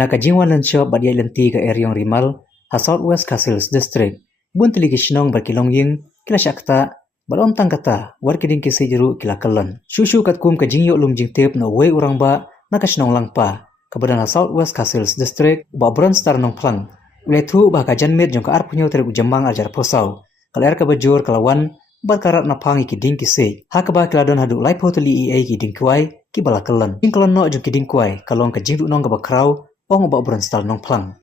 Nakajingwan lensyo badia lenti ke Eryong Rimal, ha Southwest Castles District. Bun teligi shnong berkilong ying, kila syakta, balom tangkata, war kiding kisi jeru kila kalan. Shushu kat kum kajingyo lum jingtip na uwe urang ba, nakashnong langpa. Kebetulan Southwest Castles District, ba Bron Star nong plang. Uletu bah kajan mit jong ka arpunyo teruk jemang ajar posau. Kaler ka bajur kalawan, bat karat na pangi kiding kisi. Hakaba kiladon haduk laipo tuli EA kiding kuai, ki bala kalan. King kalon no jong kiding kuai, kalong kajing nong ka bakrau, ong ba Bron Star nong plang.